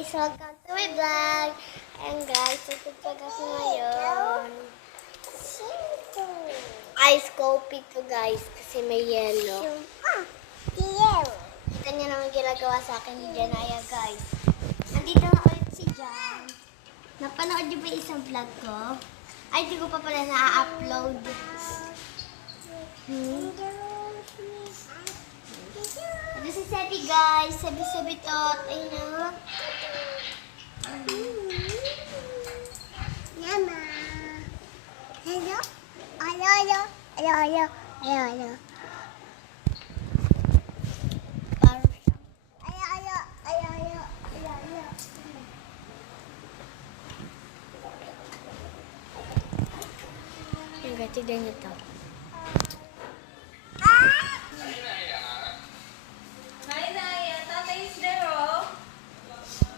guys! Welcome to my vlog! Ayan guys, tutupag ako ngayon. Ice coffee to guys, kasi may yelo. Kita niyo naman ginagawa sa akin ni Janaya guys. Nandito na ulit si Jan. Napanood niyo ba yung isang vlog ko? Ay, di ko pa pala na-upload. Ito si Sebi guys. Sebi tot. Ayun na. Mama. Hello? Hello? Hello? Hello? Tignan niyo to.